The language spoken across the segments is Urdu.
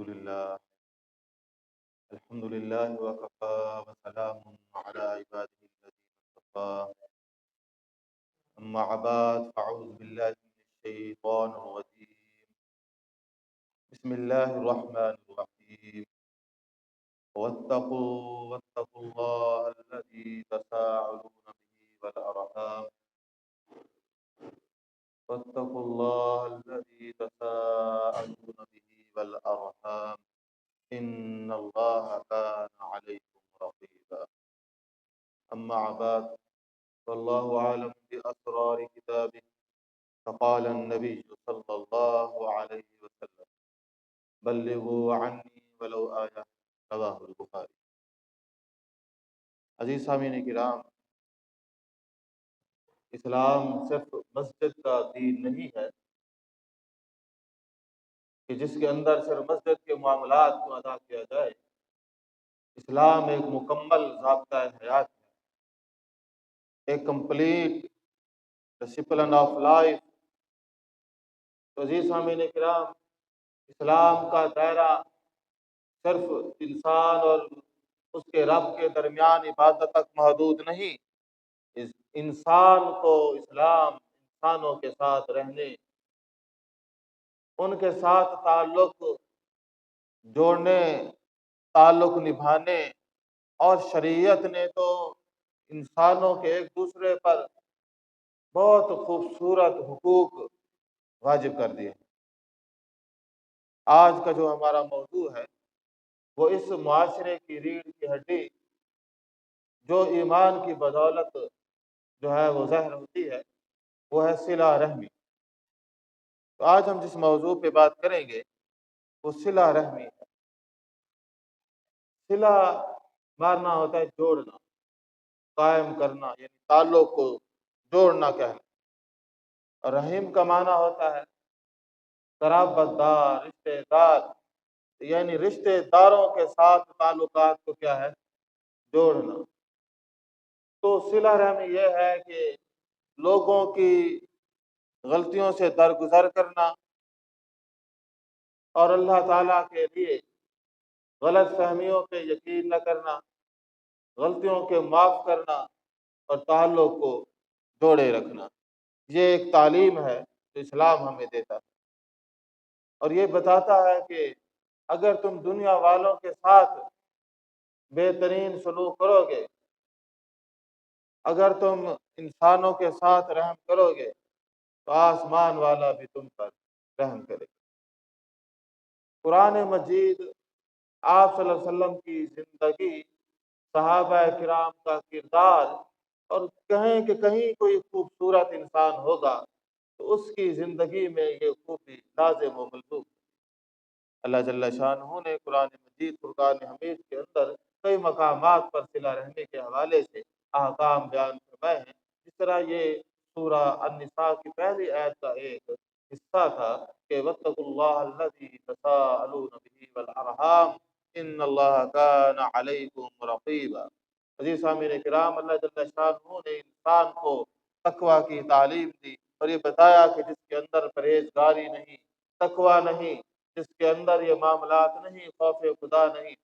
لله الحمد لله وكفى وسلام على عباده الذين اصطفى أما بعد فأعوذ بالله من الشيطان الرجيم بسم الله الرحمن الرحيم واتقوا الله الذي تساءلون به والأرحام واتقوا الله الذي تساءلون به والأرحام إن الله كان عليكم رقيبا أما بعد والله أعلم بأسرار كتابه فقال النبي صلى الله عليه وسلم بلغوا عني ولو آية رواہ البخاری۔ عزیز سامعین کرام، اسلام صرف مسجد کا دین نہیں ہے کہ جس کے اندر صرف مسجد کے معاملات کو ادا کیا جائے۔ اسلام ایک مکمل ضابطۂ حیات ہے، ایک کمپلیٹ ڈسپلن آف لائف۔ تو عزیز سامعین کرام، اسلام کا دائرہ صرف انسان اور اس کے رب کے درمیان عبادت تک محدود نہیں۔ اس انسان کو اسلام انسانوں کے ساتھ رہنے، ان کے ساتھ تعلق جوڑنے، تعلق نبھانے، اور شریعت نے تو انسانوں کے ایک دوسرے پر بہت خوبصورت حقوق واجب کر دیے۔ آج کا جو ہمارا موضوع ہے وہ اس معاشرے کی ریڑھ کی ہڈی جو ایمان کی بدولت جو ہے وہ ظاہر ہوتی ہے، وہ ہے صلہ رحمی۔ تو آج ہم جس موضوع پہ بات کریں گے وہ صلہ رحمی ہے۔ صلہ مارنا ہوتا ہے جوڑنا، قائم کرنا، یعنی تعلق کو جوڑنا کہنا۔ اور رحیم کا معنی ہوتا ہے قرابت دار، رشتے دار، یعنی رشتے داروں کے ساتھ تعلقات کو کیا ہے، جوڑنا۔ تو صلہ رحمی یہ ہے کہ لوگوں کی غلطیوں سے درگزر کرنا اور اللہ تعالیٰ کے لیے غلط فہمیوں پہ یقین نہ کرنا، غلطیوں کے معاف کرنا اور تعلق کو جوڑے رکھنا۔ یہ ایک تعلیم ہے جو اسلام ہمیں دیتا ہے، اور یہ بتاتا ہے کہ اگر تم دنیا والوں کے ساتھ بہترین سلوک کرو گے، اگر تم انسانوں کے ساتھ رحم کرو گے تو آسمان والا بھی تم پر رحم کرے گا۔ قرآن مجید، آپ صلی اللہ علیہ وسلم کی زندگی، صحابہ کرام کا کردار، اور کہیں کہ کہیں کوئی خوبصورت انسان ہوگا تو اس کی زندگی میں یہ خوبی لازم و ملزوم۔ اللہ جل شانہ نے قرآن مجید فرقان حمید کے اندر کئی مقامات پر صلہ رحمی کے حوالے سے احکام بیان فرمائے ہیں۔ جس طرح یہ سورہ النساء کی پہلی آیت کا ایک حصہ تھا کہ واتقوا اللہ الذی تساءلون بہ والارحام ان اللہ کان علیکم رقیبا۔ عزیز سامعین کرام، اللہ جل شانہ نے انسان کو تقوی کی تعلیم دی اور یہ بتایا کہ جس کے اندر پرہیزگاری نہیں، تقوی نہیں، جس کے اندر یہ معاملات نہیں، خوف خدا نہیں،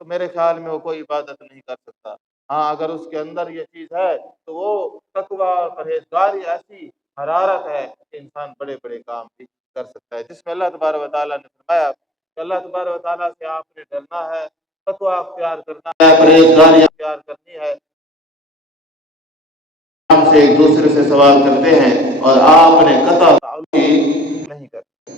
تو میرے خیال میں وہ کوئی عبادت نہیں کر سکتا۔ ہاں، اگر اس کے اندر یہ چیز ہے تو وہ تقوی اور پرہیزگاری ایسی حرارت ہے کہ انسان بڑے بڑے کام بھی کر سکتا ہے، جس میں اللہ تبارک و تعالیٰ نے فرمایا کہ اللہ تبارک و تعالیٰ سے آپ نے ڈرنا ہے، تقوی اختیار کرنا ہے، پرہیزگاری اختیار کرنی ہے۔ ہم سے ایک دوسرے سے سوال کرتے ہیں اور آپ نے قطع تعلق نہیں کرتے۔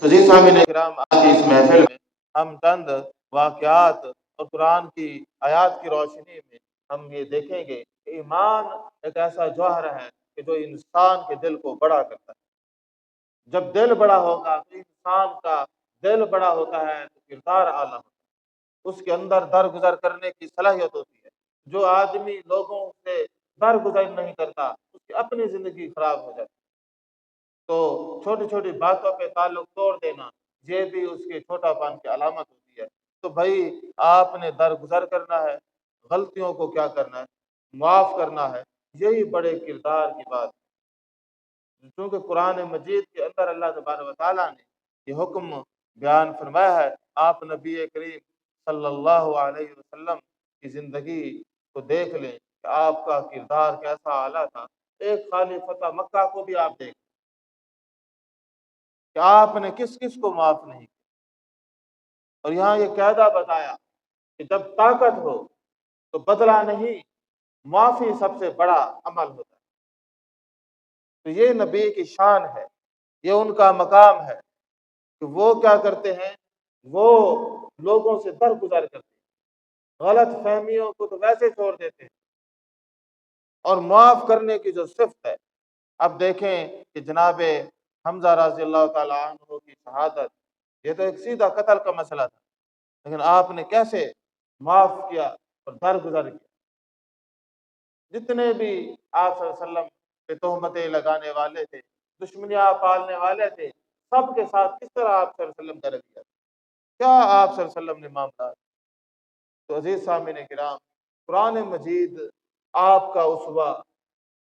تو عزیز سامعین کرام، آج کی اس محفل میں ہم چند واقعات اور قرآن کی آیات کی روشنی میں ہم یہ دیکھیں گے کہ ایمان ایک ایسا جوہر ہے کہ جو انسان کے دل کو بڑا کرتا ہے۔ جب دل بڑا ہوگا تو انسان کا دل بڑا ہوتا ہے تو کردار اعلیٰ ہوتا ہے، اس کے اندر درگزر کرنے کی صلاحیت ہوتی ہے۔ جو آدمی لوگوں سے درگزر نہیں کرتا اس کی اپنی زندگی خراب ہو جاتی ہے۔ تو چھوٹی چھوٹی باتوں پہ تعلق توڑ دینا یہ بھی اس کے چھوٹا پن کی علامت ہوتی ہے۔ تو بھائی، آپ نے درگزر کرنا ہے، غلطیوں کو کیا کرنا ہے، معاف کرنا ہے، یہی بڑے کردار کی بات ہے۔ چونکہ قرآن مجید کے اندر اللہ تبارک و تعالیٰ نے یہ حکم بیان فرمایا ہے۔ آپ نبی کریم صلی اللہ علیہ وسلم کی زندگی کو دیکھ لیں کہ آپ کا کردار کیسا اعلیٰ تھا۔ ایک خالی فتح مکہ کو بھی آپ دیکھ کہ آپ نے کس کس کو معاف نہیں کیا، اور یہاں یہ قاعدہ بتایا کہ جب طاقت ہو تو بدلہ نہیں، معافی سب سے بڑا عمل ہوتا ہے۔ تو یہ نبی کی شان ہے، یہ ان کا مقام ہے کہ وہ کیا کرتے ہیں، وہ لوگوں سے درگزر کرتے ہیں، غلط فہمیوں کو تو ویسے چھوڑ دیتے ہیں، اور معاف کرنے کی جو صفت ہے۔ اب دیکھیں کہ جناب حمزہ رضی اللہ تعالیٰ عنہ کی شہادت، یہ تو ایک سیدھا قتل کا مسئلہ تھا، لیکن آپ نے کیسے معاف کیا اور درگزر کیا۔ جتنے بھی آپ صلی اللہ علیہ وسلم پہ تہمتیں لگانے والے تھے، دشمنیاں پالنے والے تھے، سب کے ساتھ کس طرح آپ صلی اللہ علیہ وسلم کا رویہ تھا، کیا آپ صلی اللہ علیہ وسلم نے معاملات۔ تو عزیز سامعین کرام، قرآن مجید آپ کا اسوہ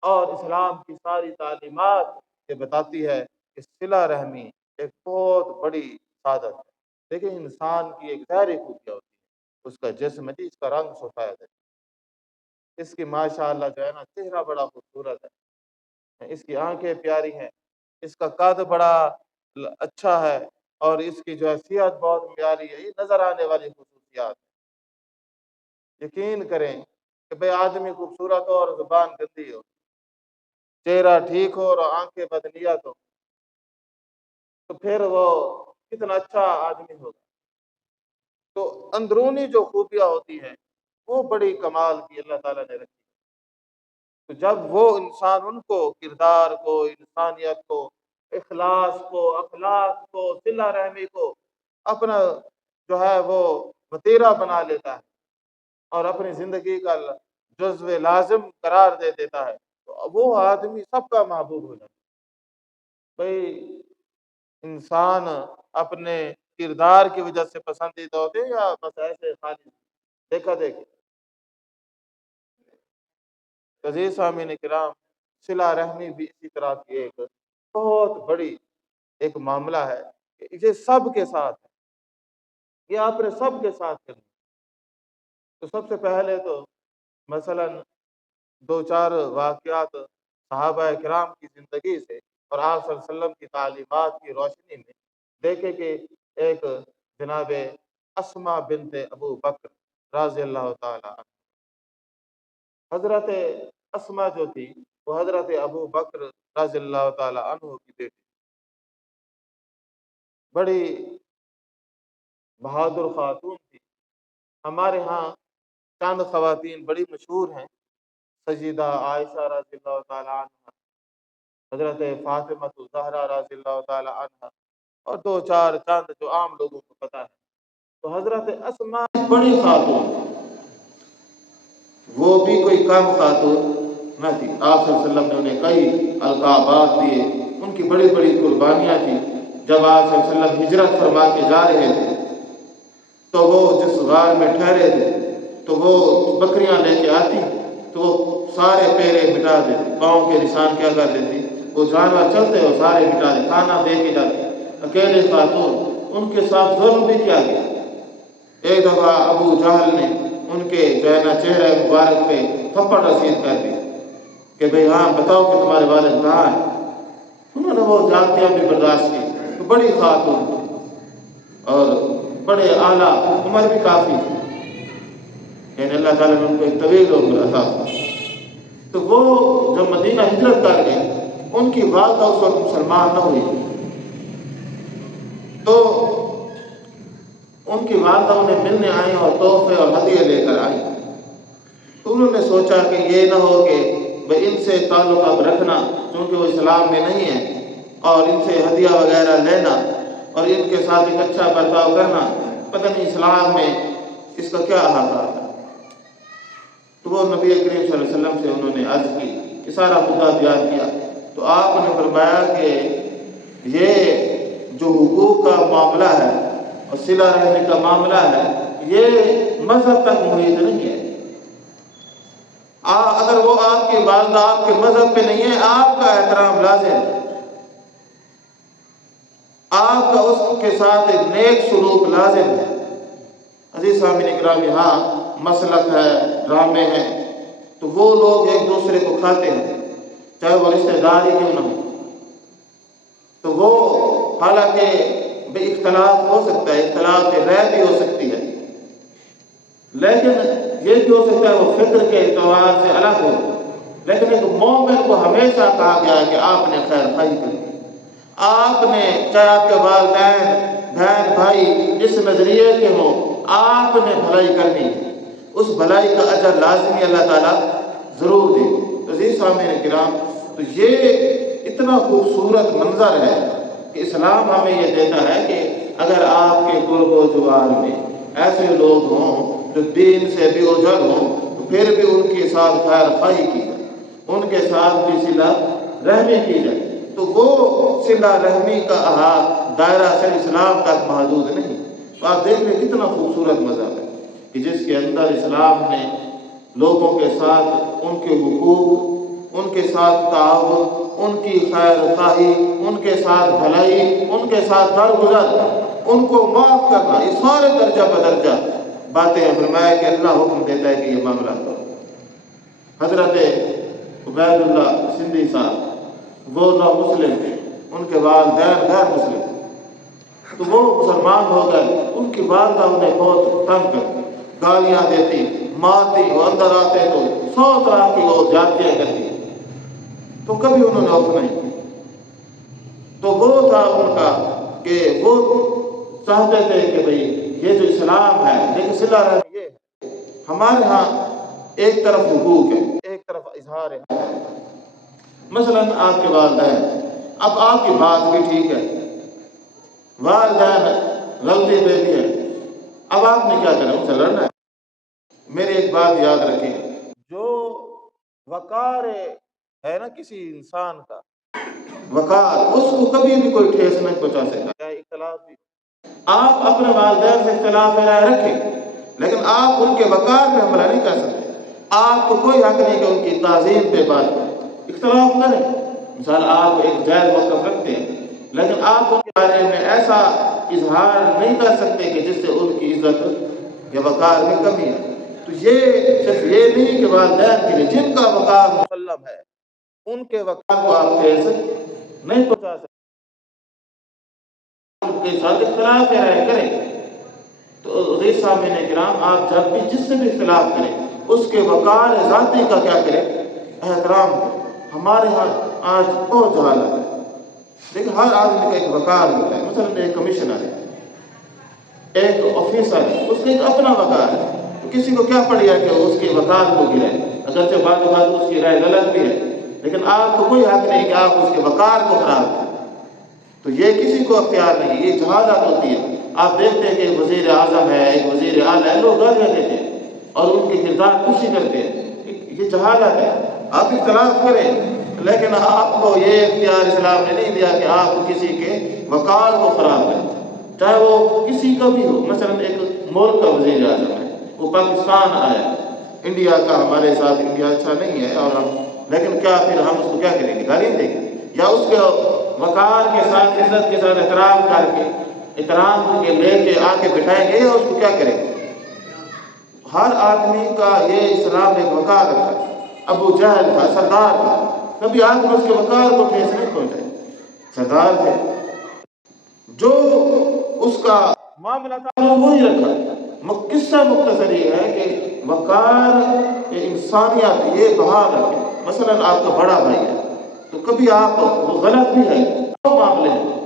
اور اسلام کی ساری تعلیمات یہ بتاتی ہے کہ صلہ رحمی ایک بہت بڑی سعادت ہے۔ دیکھیں انسان کی ایک ظاہری خوبیاں ہوتی ہے، اس کا جسم ہے، اس کا رنگ سفید ہے، اس کی ماشاءاللہ جو ہے نا چہرہ بڑا خوبصورت ہے، اس کی آنکھیں پیاری ہیں، اس کا قد بڑا اچھا ہے، اور اس کی جو ہے صحت بہت پیاری ہے۔ یہ نظر آنے والی خصوصیات ہیں۔ یقین کریں کہ بھئی آدمی خوبصورت ہو اور زبان گندی ہو، چہرہ ٹھیک ہو اور آنکھیں بدنیت ہو، تو پھر وہ کتنا اچھا آدمی ہوگا۔ تو اندرونی جو خوبیاں ہوتی ہیں وہ بڑی کمال کی اللہ تعالیٰ نے رکھی۔ تو جب وہ انسان ان کو، کردار کو، انسانیت کو، اخلاص کو، اخلاق کو، صلہ رحمی کو اپنا جو ہے وہ وتیرہ بنا لیتا ہے اور اپنی زندگی کا جزو لازم قرار دے دیتا ہے، تو وہ آدمی سب کا محبوب ہو جاتا ہے۔ بھئی انسان اپنے کردار کی وجہ سے پسندیدہ ہوتے ہیں یا بس ایسے خالی دیکھا دیکھے۔ عزیز سامعین کرام، صلہ رحمی بھی اسی طرح کی ایک بہت بڑی ایک معاملہ ہے کہ یہ سب کے ساتھ ہے، یہ آپ نے سب کے ساتھ کرنا۔ تو سب سے پہلے تو مثلا دو چار واقعات صحابہ کرام کی زندگی سے اور آپ صلی اللہ علیہ وسلم کی تعلیمات کی روشنی میں دیکھیں کہ ایک جناب اسما بنت ابو بکر رضی اللہ تعالی عنہ، حضرت اسما جو تھی وہ حضرت ابو بکر رضی اللہ تعالی عنہ کی بیٹی، بڑی بہادر خاتون تھی۔ ہمارے ہاں چند خواتین بڑی مشہور ہیں، سیدہ عائشہ رضی اللہ تعالی عنہ، حضرت فاطمہ الزہرا رضی اللہ تعالی عنہ، اور دو چار چند جو عام لوگوں کو پتہ ہے۔ تو حضرت اسما بڑی خاتون، وہ بھی کوئی کم خاتون نہ تھی۔ آپ صلی اللہ علیہ وسلم نے انہیں کئی القابات دیے، ان کی بڑی بڑی قربانیاں تھیں۔ جب آپ صلی اللہ علیہ وسلم ہجرت فرما کے جا رہے تھے تو وہ جس غار میں ٹھہرے تھے تو وہ بکریاں لے کے آتی تو وہ سارے پیرے مٹا دیتی، پاؤں کے نشان کیا کر دیتی، وہ جانور چلتے وہ سارے مٹا دیتے، کھانا دے کے جاتی، اکیلے خاتون۔ ان کے ساتھ ظلم بھی کیا گیا۔ ایک دفعہ ابو جہل نے ان کے جو ہے نا چہرے مبارک پہ تھپڑ رسید کر دی کہ بھئی ہاں بتاؤ کہ تمہارے والد کہاں ہیں۔ انہوں نے وہ جانتیاں بھی برداشت کی، تو بڑی خاتون تھی اور بڑے اعلیٰ عمر بھی کافی تھی، یعنی اللہ تعالیٰ نے ان کو ایک طویل عمر عطا کی۔ تو وہ جب مدینہ ہجرت کر گئے، ان کی والدہ اس وقت مسلمان نہ ہوئی، تو ان کی والدہ انہیں ملنے آئیں اور تحفے اور ہدیے لے کر آئیں۔ تو انہوں نے سوچا کہ یہ نہ ہو کہ بھئی ان سے تعلق اب رکھنا چونکہ وہ اسلام میں نہیں ہے، اور ان سے ہدیہ وغیرہ لینا اور ان کے ساتھ ایک اچھا برتاؤ کرنا، پتہ نہیں اسلام میں اس کا کیا احاطہ ہے۔ تو وہ نبی کریم صلی اللہ علیہ وسلم سے انہوں نے عرض کی کہ سارا مدعا بیان کیا، تو آپ نے فرمایا کہ یہ جو حقوق کا معاملہ ہے اور صلہ رحمی کا معاملہ ہے، یہ مذہب تک محیط نہیں ہے۔ اگر وہ آپ کی والدہ آپ کے مذہب پہ نہیں ہے، آپ کا احترام لازم ہے۔ آپ کا اس کے ساتھ ایک نیک سلوک لازم ہے۔ عزیز سامعین اکرام، یہاں مسلک ہے، ڈرامے ہیں، تو وہ لوگ ایک دوسرے کو کھاتے ہیں، چاہے وہ رشتہ دار ہی کیوں نہ ہو، تو وہ حالانکہ بے اختلاف ہو سکتا ہے، اختلاف رائے بھی ہو سکتی ہے، لیکن یہ بھی ہو سکتا ہے وہ فکر کے اعتبار سے الگ ہو، لیکن ایک مومن کو ہمیشہ کہا گیا ہے کہ آپ نے خیر خواہی کرنی، آپ نے چاہے آپ کے والدین بہن بھائی جس نظریے کے ہوں، آپ نے بھلائی کرنی ہے، اس بھلائی کا اجر لازمی اللہ تعالیٰ ضرور دے۔ تو عزیز سامعین کرام، تو یہ اتنا خوبصورت منظر ہے کہ اسلام ہمیں یہ دیتا ہے کہ اگر آپ کے قرب و جوار میں ایسے لوگ ہوں جو دین سے بھی اوجھل ہوں، تو پھر بھی ان کے ساتھ خیر خواہی کی جائے، ان کے ساتھ بھی صلہ رحمی کی جائے، تو وہ صلہ رحمی کا دائرہ صرف اسلام تک محدود نہیں۔ تو آپ دیکھ لیں کتنا خوبصورت مذہب ہے کہ جس کے اندر اسلام نے لوگوں کے ساتھ ان کے حقوق، ان کے ساتھ تعاون، ان کی خیر خواہی، ان کے ساتھ بھلائی، ان کے ساتھ درگزر، ان کو معاف کرنا، یہ سارے درجہ بدرجہ باتیں ہیں۔ فرمایا کہ اللہ حکم دیتا ہے کہ یہ معاملہ کرو۔ حضرت عبید اللہ سندھی صاحب وہ نو مسلم تھے، ان کے والدین غیر مسلم تھے، تو وہ مسلمان ہو گئے، ان کی والدہ انہیں بہت تنگ کرتی، گالیاں دیتی، مارتی، وہ اندر آتے تو 100 طرح کی وہ جاتیاں کرتی، تو کبھی انہوں نے اف نہیں کی۔ تو وہ تھا ان کا کہ وہ چاہتے تھے کہ بھئی یہ جو اسلام ہے، لیکن صلہ رحمی یہ ہے، ہمارے ہاں ایک طرف حقوق ہے، ایک طرف اظہار ہے۔ مثلا آپ کے والدین، اب آپ کی بات بھی ٹھیک ہے، والدین غلطی پہ بھی ہے، اب آپ نے کیا کرنا، ان سے لڑنا ہے۔ میری ایک بات یاد رکھیں، جو وقار ہے نا کسی انسان کا، وقار، اس کو کبھی بھی کوئی ٹھیس نہیں پہنچا سکتا، چاہے اختلاف بھی۔ آپ اپنے والدین سے اختلاف رائے رکھیں، لیکن آپ ان کے وقار پہ حملہ نہیں کر سکتے۔ آپ کو کوئی حق نہیں کہ ان کی تعظیم پہ بات کریں، اختلاف کریں، مثال آپ ایک جائز موقف رکھتے ہیں، لیکن آپ ان کے بارے میں ایسا اظہار نہیں کر سکتے کہ جس سے ان کی عزت یا وقار میں کمی ہے۔ تو یہ صرف یہ نہیں کہ والدین کے لیے جن کا وقار مسلم ہے، ان کے وقار کو آپ ٹھیس نہیں پہنچا سکتے، ان کے ساتھ اختلاف رائے کریں۔ تو عزیز سامعین کرام، آپ جب بھی جس سے بھی اختلاف کریں، اس کے وقار ذاتی کا کیا کریں، احترام کریں۔ ہمارے ہاں آج بہت جہالت ہے، لیکن ہر آدمی کا ایک وقار ہوتا ہے۔ مثلا ایک کمشنر ہے، ایک آفیسر ہے، اس کا ایک اپنا وقار ہے، تو کسی کو کیا پڑ گیا کہ اس کے وقار کو گرائے، اگرچہ بعض اوقات اس کی رائے غلط بھی ہے، لیکن آپ کو کوئی حق نہیں کہ آپ اس کے وقار کو خراب کریں۔ تو یہ کسی کو اختیار نہیں، یہ جہالت ہوتی ہے۔ آپ دیکھتے ہیں کہ ایک وزیر اعظم ہے، ایک وزیر اعلیٰ ہے، لوگ گالیاں دیتے ہیں اور ان کے کردار خوشی کرتے ہیں، یہ جہالت ہے۔ آپ اختلاف کریں، لیکن آپ کو یہ اختیار اسلام نے نہیں دیا کہ آپ کسی کے وقار کو خراب کریں، چاہے وہ کسی کا بھی ہو۔ مثلا ایک ملک کا وزیر اعظم ہے، وہ پاکستان آیا، انڈیا کا، ہمارے ساتھ انڈیا اچھا نہیں ہے، اور لیکن کیا پھر ہم اس کو کیا کریں گے، گالیاں دیں گے، یا اس کے وقار کے ساتھ، عزت کے ساتھ احترام کر کے، احترام کے لے کے آ کے بٹھائیں گے، یا اس کو کیا کریں گے؟ ہر آدمی کا یہ اسلام ایک وقار رکھا ہے۔ ابو جہل تھا، سردار تھا، کبھی آدمی اس کے وقار کو ٹھیس نہیں پہنچائی، سردار تھے، جو اس کا معاملہ تھا وہ وہی رکھا۔ قصہ مختصر یہ ہے کہ وقار انسانیت یہ بحال رکھے۔ مثلا آپ کا بڑا بھائی ہے، تو کبھی آپ وہ غلط بھی ہے، وہ معاملے ہیں،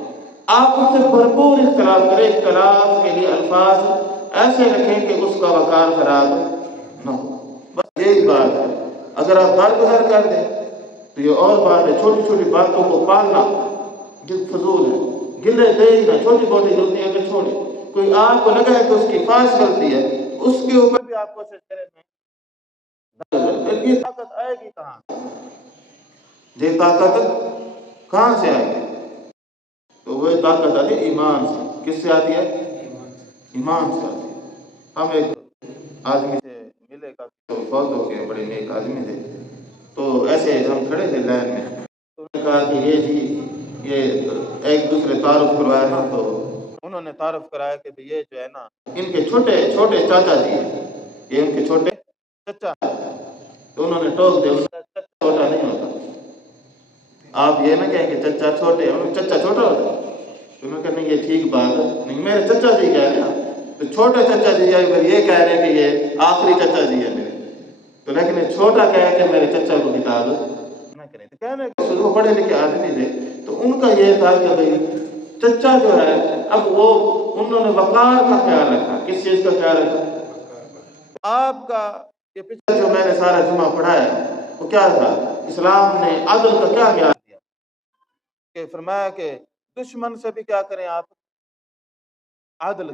آپ اس سے بھرپور اختلاف کریں، اختلاف کے لیے الفاظ ایسے رکھیں کہ اس کا وقار خراب نہ ہو، بس یہی بات ہے۔ اگر آپ درگزر کر دیں تو یہ اور بات ہے۔ چھوٹی چھوٹی باتوں کو پالنا فضول ہے، گلے دے ہی نہ، چھوٹی موٹی غلطیاں تو چھوڑیں۔ کوئی آپ کو لگا ہے کہ اس کی خاص غلطی ہے، اس کے اوپر بھی آپ کوشش کریں یہ طاقت آئے گی کہاں، یہ طاقت کہاں سے آئے گی؟ تو وہ طاقت آتی ہے ایمان سے۔ کس سے آتی ہے؟ ایمان سے آتی ہے۔ ہم ایک آدمی سے ملے گا تو فوت ہو گئے، بڑے نیک آدمی تھے، تو ایسے ہم کھڑے تھے لائن میں، تو انہوں نے کہا کہ یہ جی یہ ایک دوسرے تعارف کروایا نا، تو انہوں نے تعارف کرایا کہ یہ جو ہے نا ان کے چھوٹے چھوٹے چاچا جی ہیں، یہ ان کے چھوٹے چچا ہیں۔ تو انہوں نے ٹوک دیا، ان کا چچا چھوٹا نہیں ہوتا، آپ یہ نہ کہیں کہ چچا چھوٹے ہیں، چچا چھوٹا ہوتا ہے۔ تو انہوں نے کہا نہیں یہ ٹھیک بات ہے، نہیں میرے چچا جی کہہ رہے ہیں، تو چھوٹے چچا جی آئے پھر یہ کہہ رہے ہیں کہ یہ آخری چچا جی ہے میرے، تو لیکن چھوٹا کہہ کہ میرے چچا کو کتاب نہ کریں، تو کہنے کہ وہ پڑھے لکھے آدمی تھے، تو ان کا یہ تھا کہ بھئی چچا جو ہے، اب وہ انہوں نے وقار کا خیال رکھا۔ کس چیز کا خیال رکھا؟ آپ کا یہ پچھلا جو میں نے سارا جمعہ پڑھا ہے وہ کیا تھا؟ اسلام نے عدل کا کیا بیان دیا کہ فرمایا کہ دشمن سے بھی کیا کریں آپ؟ عدل۔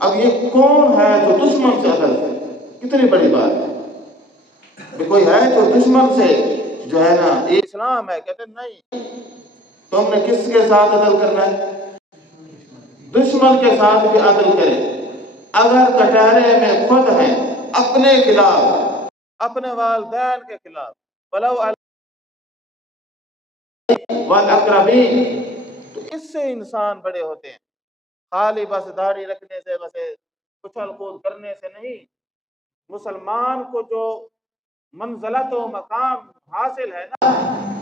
اب یہ کون ہے جو دشمن سے عدل کرے؟ کتنی بڑی بات ہے، کوئی ہے جو دشمن سے جو ہے نا یہ اسلام ہے، کہتے ہیں نہیں، تو ہم نے کس کے ساتھ عدل کرنا ہے؟ دشمن کے ساتھ بھی عدل کریں، اگر کٹہرے میں خود ہیں اپنے خلاف، اپنے والدین کے خلاف، ولو والاقربین، تو اس سے انسان بڑے ہوتے ہیں، خالی بس داڑھی رکھنے سے، بس اچھل کود کرنے سے نہیں۔ مسلمان کو جو منزلت و مقام حاصل ہے نا،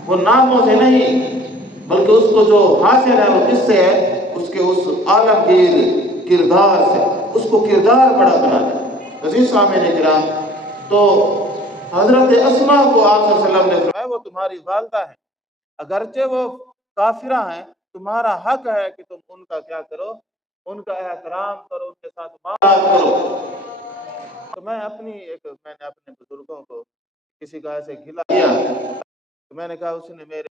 وہ ناموں سے نہیں، بلکہ اس کو جو حاصل ہے وہ کس سے ہے؟ اس کے اس عالمگیر کردار سے، اس کو کردار بڑا بناتا ہے۔ عزیز سامعین کرام، تو حضرت اسماء کو آپ صلی اللہ علیہ وسلم نے فرمایا وہ تمہاری والدہ ہے، اگرچہ وہ کافرہ ہیں، تمہارا حق ہے کہ تم ان کا کیا کرو؟ ان کا احترام کرو، ان کے ساتھ معاملات کرو۔ تو میں نے اپنے بزرگوں کو کسی کا ایسے گلا کیا، تو میں نے کہا اس نے میرے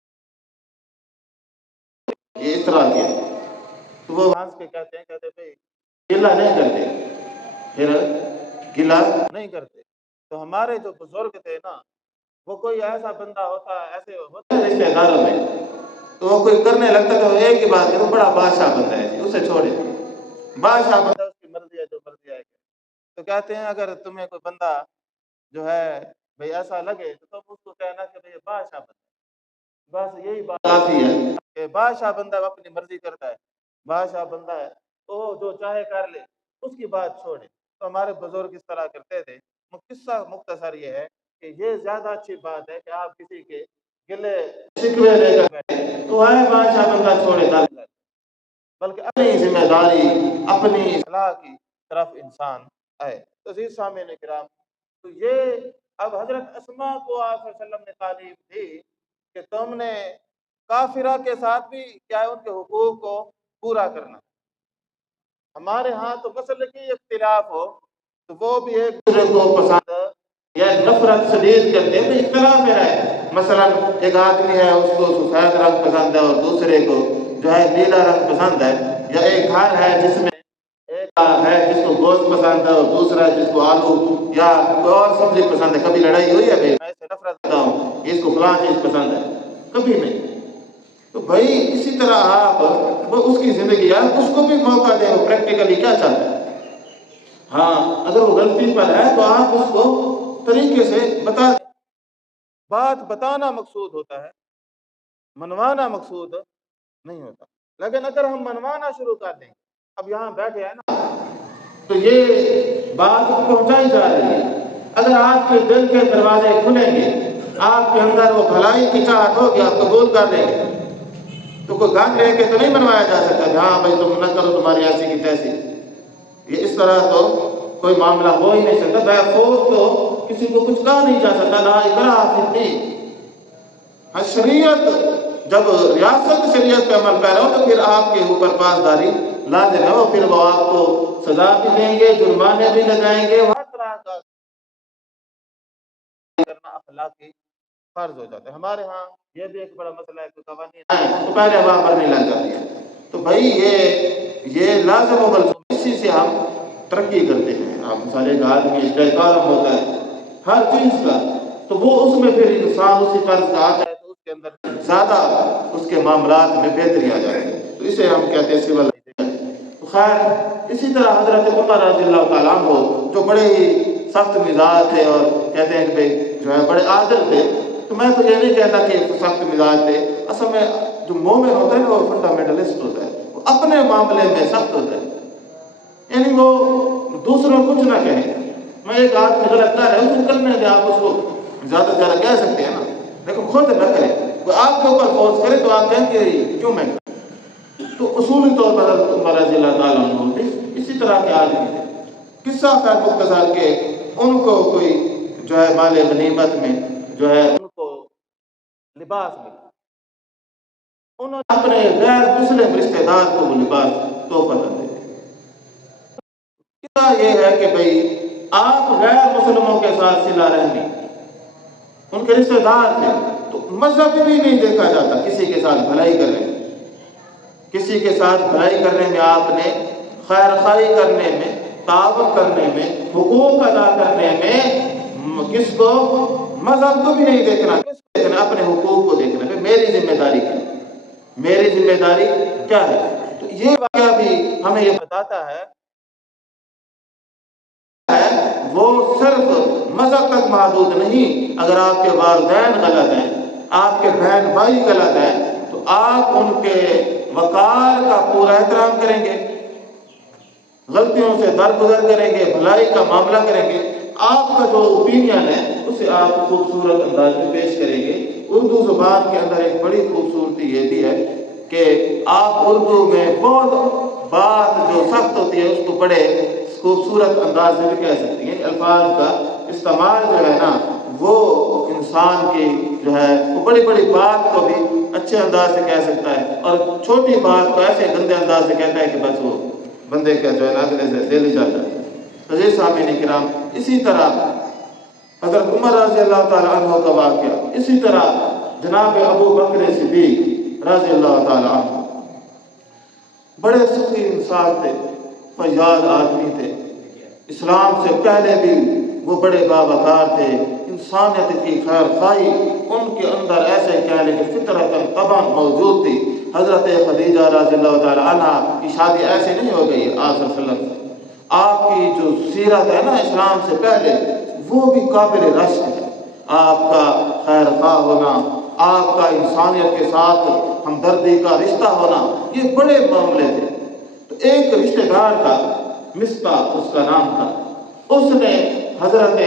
یہ اس طرح کیا، تو وہ ہنس کے کہتے بھئی گلا نہیں کرتے، پھر گلا نہیں کرتے۔ تو ہمارے جو بزرگ تھے نا، وہ کوئی ایسا بندہ ہوتا، ایسے ہوتا ہے رشتہ داروں میں، تو وہ کوئی کرنے لگتا تو ایک ہی بات ہے، وہ بڑا بادشاہ بندہ ہے جی، اسے چھوڑے، بادشاہ بندہ اس کی مرضی ہے، جو مرضی آئے۔ تو کہتے ہیں اگر تمہیں کوئی بندہ جو ہے بھئی ایسا لگے تو تم اس کو کہنا کہ بھئی بادشاہ بندہ ہے، بس یہی بات کافی ہے کہ بادشاہ بندہ اپنی مرضی کرتا ہے، بادشاہ بندہ ہے تو جو چاہے کر لے، اس کی بات چھوڑے۔ تو ہمارے بزرگ اس طرح کرتے تھے۔ قصہ مختصر یہ ہے کہ یہ زیادہ اچھی بات ہے کہ آپ کسی کے گلے شکوے لے کر بیٹھیں، تو ہے بادشاہ بندہ چھوڑے دل، بلکہ اپنی ذمہ داری، اپنی اصلاح کی طرف انسان آئے۔ تو عزیز سامعین کرام، تو یہ اب حضرت اسماء کو آپ صلی اللہ علیہ وسلم نے تعلیم دی کہ تم نے کافرہ کے ساتھ بھی کیا ہے ان کے حقوق کو پورا کرنا۔ ہمارے ہاں تو مسلکی اختلاف ہو تو وہ بھی ایک دوسرے کو پسند یا نفرت شدید کرتے ہیں، تو اختلاف ہے۔ مثلا ایک آدمی ہے، اس کو سفید رنگ پسند ہے اور دوسرے کو جو ہے نیلا رنگ پسند ہے، یا ایک گھر ہے جس میں ایک ہے جس کو گوشت پسند ہے اور دوسرا جس کو آلو یا کوئی اور سبزی پسند ہے۔ کبھی لڑائی ہوئی ہے بھائی میں اس سے نفرت کرتا ہوں، اس کو فلاں چیز پسند ہے؟ کبھی نہیں۔ تو بھائی اسی طرح آپ وہ اس کی زندگی ہے، اس کو بھی موقع دیں، وہ پریکٹیکلی کیا چاہتا ہے۔ ہاں اگر وہ غلطی پر ہے تو آپ اس کو طریقے سے بتا دیں۔ بات بتانا مقصود ہوتا ہے، منوانا مقصود نہیں ہوتا۔ لیکن اگر ہم منوانا شروع کر دیں، اب یہاں بیٹھے ہیں نا، تو یہ بات پہنچائی جا رہی ہے۔ اگر آپ کے دل کے دروازے کھلیں گے، آپ کے اندر وہ بھلائی کی چاہت ہوگی، آپ قبول کر لیں گے، تو کوئی گھر رہ کے تو نہیں منوایا جا سکتا کہ ہاں بھائی تم نہ کرو، تمہاری ایسی کی تیسی۔ یہ اس طرح تو کوئی معاملہ ہو ہی نہیں سکتا۔ بے خوف تو کسی کو کچھ کہا نہیں جا سکتا، لا اکراہ فی الدین۔ شریعت جب ریاست شریعت پہ عمل پیرا ہو تو پھر آپ کے اوپر پاسداری لازم ہے، وہ پھر وہ آپ کو سزا بھی دیں گے، جرمانے بھی لگائیں گے، ہر طرح کا کرنا اخلاقی فرض ہو جاتا ہے۔ ہمارے ہاں یہ بھی ایک بڑا مسئلہ ہے کہ قوانین تو پہلے وہاں پر نہیں لگ جاتی ہے، تو بھائی یہ لازم و ملزوم، اسی سے ہم ترقی کرتے ہیں۔ آپ مثال ایک آدمی کام ہوتا ہے ہر چیز کا، تو وہ اس میں پھر انسان اسی طرز کا آتا ہے تو اس کے اندر زیادہ اس کے معاملات میں بہتری آ جاتی ہے، تو اسے ہم کہتے ہیں سول۔ خیر اسی طرح حضرت عمر رضی اللہ تعالیٰ عنہ جو بڑے ہی سخت مزاج تھے اور کہتے ہیں کہ جو ہے بڑے عادل تھے، تو میں تو یہ نہیں کہتا کہ سخت مزاج تھے، اصل میں جو مومن ہوتا ہے نا وہ فنڈامنٹلسٹ ہوتا ہے، وہ اپنے معاملے میں سخت ہوتا ہے، یعنی وہ دوسروں کچھ نہ کہیں، میں ایک آدمی غلط کر رہا ہے اس کو کرنے دے، آپ اس کو زیادہ سے زیادہ کہہ سکتے ہیں نا، لیکن خود نہ کرے، وہ آپ کے اوپر فورس کرے تو آپ کہیں کہ کیوں میں کروں؟ تو اصولی طور پر حضرت عمر رضی اللہ تعالیٰ عنہ اسی طرح کے آدمی تھے۔ قصہ خیر مختصر کہ ان کو کوئی جو ہے مال غنیمت میں جو ہے ان کو لباس ملا، انہوں نے اپنے غیر مسلم رشتہ دار کو وہ لباس تحفہ کر دیا۔ قصہ یہ ہے کہ بھئی آپ غیر مسلموں کے ساتھ صلہ رحمی، ان کے رشتہ دار تھے، تو مذہب بھی نہیں دیکھا جاتا کسی کے ساتھ بھلائی کرنے میں، کسی کے ساتھ بھلائی کرنے میں، آپ نے خیر خواہی کرنے میں، تعاون کرنے میں، حقوق ادا کرنے میں کس کو مذہب کو بھی نہیں دیکھنا، کس کو دیکھنا؟ اپنے حقوق کو دیکھنا کہ میری ذمہ داری کیا، میری ذمہ داری کیا ہے۔ تو یہ واقعہ بھی ہمیں یہ بتاتا ہے وہ صرف مذہب تک محدود نہیں، اگر آپ کے والدین غلط ہیں، آپ کے بہن بھائی غلط ہیں، تو آپ ان کے وقار کا پورا احترام کریں گے، غلطیوں سے درگزر کریں گے، بھلائی کا معاملہ کریں گے، آپ کا جو اوپینین ہے اسے آپ خوبصورت انداز میں پیش کریں گے۔ اردو زبان کے اندر ایک بڑی خوبصورتی یہ بھی ہے کہ آپ اردو میں بہت بات جو سخت ہوتی ہے اس کو بڑے خوبصورت انداز میں بھی کہہ سکتی ہیں۔ الفاظ کا استعمال جو ہے نا وہ انسان کی جو ہے وہ بڑی بڑی بات کو بھی اچھے انداز سے کہہ سکتا ہے، اور چھوٹی بات کو ایسے گندے انداز سے کہتا ہے کہ بس وہ بندے کا جو ہے نا اگلے سے دل ہی جاتا ہے۔ عزیز سامعین کرام، اسی طرح حضرت عمر رضی اللہ تعالیٰ عنہ کا واقعہ، اسی طرح جناب ابو بکر صدیق رضی اللہ تعالیٰ عنہ بڑے سخی انسان تھے، فیاض آدمی تھے، اسلام سے پہلے بھی وہ بڑے باوقار تھے، انسانیت کی خیر خواہی ان کے اندر ایسے کہہ لیں کہ فطرت طبعا موجود تھی۔ حضرت خدیجہ رضی اللہ تعالیٰ عنہ کی شادی ایسے نہیں ہو گئی آپ صلی اللہ علیہ وسلم سے، آپ کی جو سیرت ہے نا اسلام سے پہلے وہ بھی قابل رشک ہے، آپ کا خیر خواہ ہونا، آپ کا انسانیت کے ساتھ ہمدردی کا رشتہ ہونا، یہ بڑے معاملے تھے۔ تو ایک رشتہ دار تھا، مصطح اس کا نام تھا، اس نے حضرت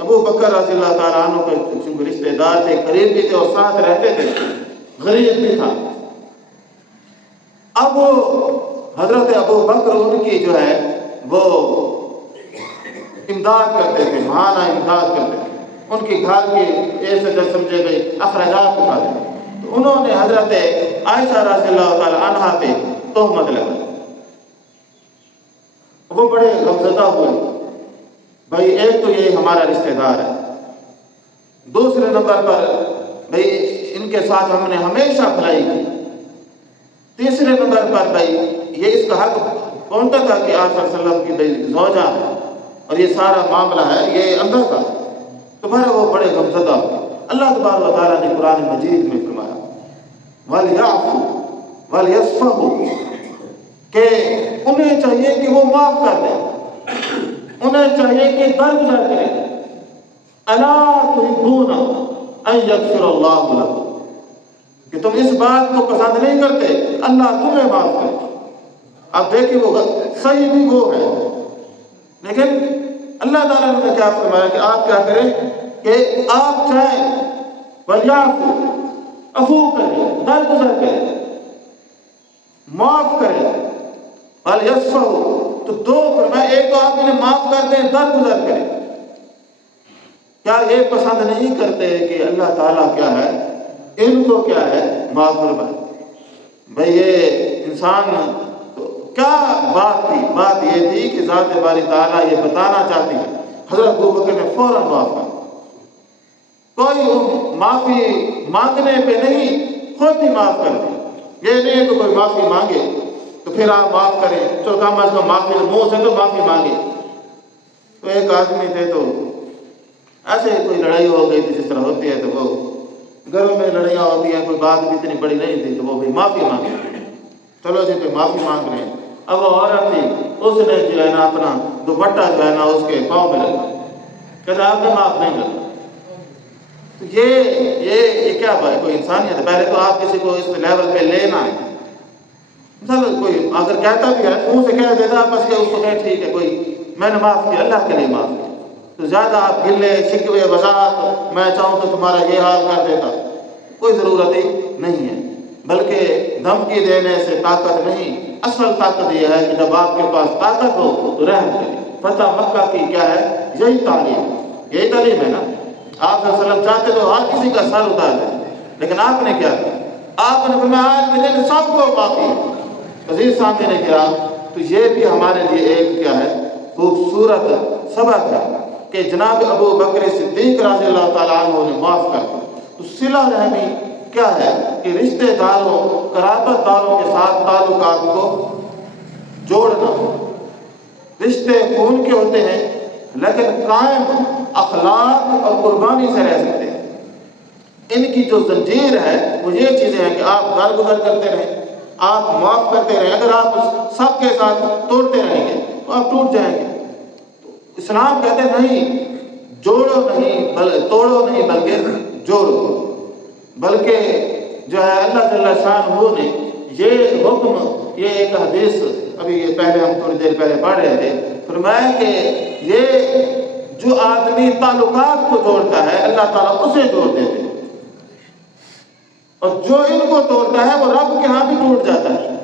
ابو بکر رضی اللہ تعالیٰ عنہ کے رشتہ دار تھے، قریب بھی تھے اور ساتھ رہتے تھے، غریب بھی تھا۔ اب حضرت ابو بکر ان کی جو ہے وہ امداد کرتے تھے، ماہانہ امداد کرتے تھے، ان کی گھر کی ایسے جیسے سمجھے گئے اخراجات اٹھاتے تھے۔ تو انہوں نے حضرت عائشہ رضی اللہ تعالیٰ عنہا پہ تہمت لگائی، وہ بڑے غمزدہ ہوئے، بھائی ایک تو یہ ہمارا رشتہ دار ہے، دوسرے نمبر پر بھائی ان کے ساتھ ہم نے ہمیشہ بھلائی کی، تیسرے نمبر پر بھائی یہ اس کا حق پہنچتا تھا کہ آپ صلی اللہ علیہ وسلم کی زوجہ ہے اور یہ سارا معاملہ ہے یہ اندر کا، تمہارے وہ بڑے غمزدہ ہوئے۔ اللہ تبارک و تعالیٰ نے قرآن مجید میں فرمایا وَلْيَعْفُوا وَلْيَصْفَحُوا، کہ انہیں چاہیے کہ وہ معاف کر دیں، انہیں چاہیے کہ درگزر کریں۔ أَلَا تُحِبُّونَ أَن يَغْفِرَ اللَّهُ لَكُمْ، کہ تم اس بات کو پسند نہیں کرتے اللہ تمہیں معاف کرے۔ اب دیکھیں وہ صحیح بھی وہ ہے، لیکن اللہ تعالیٰ نے کیا فرمایا کہ آپ کیا کریں کہ آپ چاہیں وَلْيَعْفُوا، عفو کریں، درگزر کریں، معاف کریں، وَلْيَصْفَحُوا، تو دو فرمایا، ایک تو آپ انہیں معاف کر دیں، درگزر کریں۔ کیا یہ پسند نہیں کرتے کہ اللہ تعالیٰ کیا ہے ان کو کیا ہے معاف فرمائے؟ بھئی یہ انسان کیا بات تھی؟ بات یہ تھی کہ ذات باری تعالیٰ یہ بتانا چاہتی ہے، حضرت ابو بکر نے فوراً معاف کر، کوئی معافی مانگنے پہ نہیں، خود ہی معاف کر دی۔ یہ نہیں ہے کہ کوئی معافی مانگے تو پھر آپ معاف کریں، چلو کم از کم معافی منہ سے تو معافی مانگے۔ تو ایک آدمی تھے تو ایسے کوئی لڑائی ہو گئی تھی جس طرح ہوتی ہے، تو وہ گھروں میں لڑائیاں ہوتی ہیں، کوئی بات بھی اتنی بڑی نہیں تھی، تو وہ بھی معافی مانگے، چلو جی کوئی معافی مانگ رہے ہیں۔ اب وہ عورت تھی، اس نے جو ہے نا اپنا دوپٹہ جو ہے نا اس کے پاؤں میں رکھا، کہتا آپ نے معاف نہیں کرنا۔ تو یہ کیا بات کوئی انسانیت ہے؟ پہلے تو آپ کسی کو اس لیول پہ لینا ہے. مثلا کوئی اگر کہتا بھی ہے منہ سے کہہ دیتا بس کہ اس کو کہے ٹھیک ہے کوئی میں نے معاف کیا اللہ کے لیے معاف کیا، تو زیادہ آپ گلے شکوے وضاحت میں چاہوں تو تمہارا یہ حال کر دیتا کوئی ضرورت ہی نہیں ہے. بلکہ دھمکی دینے سے طاقت نہیں، اصل طاقت یہ ہے کہ جب آپ کے پاس طاقت ہو تو رحم کرے. فتح مکہ کی کیا ہے؟ یہی تعلیم ہے نا. آپ صلی اللہ علیہ وسلم چاہتے تو ہر کسی کا سر اتار دیں، لیکن آپ نے کیا کیا؟ آپ نے فرمایا آج کے دن سب کو معافی. عزیز سامنے نے کیا تو یہ بھی ہمارے لیے ایک کیا ہے خوبصورت سبق ہے کہ جناب ابو بکر صدیق رضی اللہ تعالیٰ عنہ نے معاف کر دیا. تو صلہ رحمی کیا ہے کہ رشتہ داروں قرابت داروں کے ساتھ تعلقات کو جوڑنا. رشتے خون کے ہوتے ہیں لیکن قائم اخلاق اور قربانی سے رہ سکتے ہیں. ان کی جو زنجیر ہے وہ یہ چیزیں ہیں کہ آپ درگزر کرتے رہیں، آپ معاف کرتے رہیں. اگر آپ سب کے ساتھ توڑتے رہیں گے تو آپ ٹوٹ جائیں گے. اسلام کہتے نہیں جوڑو نہیں توڑو نہیں بلکہ جوڑو. بلکہ جو ہے اللہ جل شانہ نے یہ حکم، یہ ایک حدیث ابھی یہ پہلے ہم تھوڑی دیر پہلے پڑھ رہے تھے، فرمایا کہ یہ جو آدمی تعلقات کو جوڑتا ہے اللہ تعالیٰ اسے جوڑ دیتے ہیں، اور جو ان کو توڑتا ہے وہ رب کے ہاں بھی ٹوٹ جاتا ہے.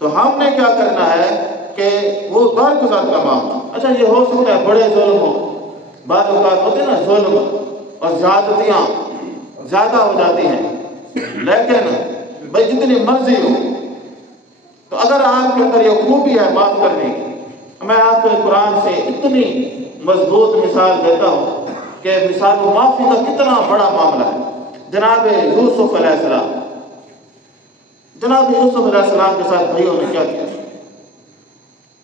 تو ہم نے کیا کرنا ہے کہ وہ درگزر کا معاملہ. اچھا یہ ہو سکتا ہے بڑے ظلم ہو، بعض اوقات ہوتے ہیں نا ظلم اور زیادتیاں زیادہ ہو جاتی ہیں، لیکن بھائی جتنی مرضی ہو تو اگر آپ کے اندر یہ خوبی ہے معاف کرنے کی. میں آپ کو قرآن سے اتنی مضبوط مثال دیتا ہوں کہ مثال معافی کا کتنا بڑا معاملہ ہے. جناب یوسف علیہ السلام کے ساتھ بھائیوں نے کیا کیا؟